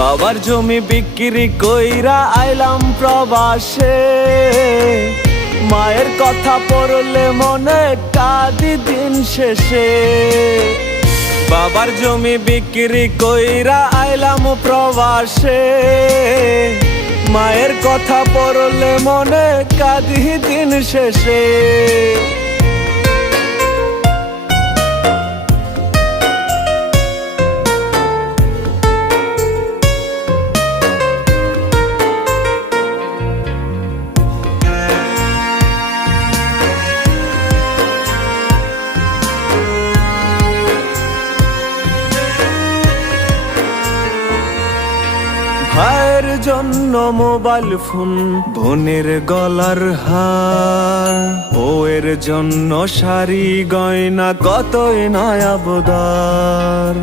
বাবার জমি বিক্রি কইরা আইলাম প্রবাসে, মায়ের কথা পড়লে মনে কাঁদি দিন শেষে। বাবার জমি বিক্রি কইরা আইলাম প্রবাসে, মায়ের কথা পড়লে মনে কাঁদি দিন শেষে। ভাইয়ের জন্য মোবাইল ফোন, বোনের গলার হার, বউয়ের জন্য শাড়ি গয়না কতই নয় আবদার।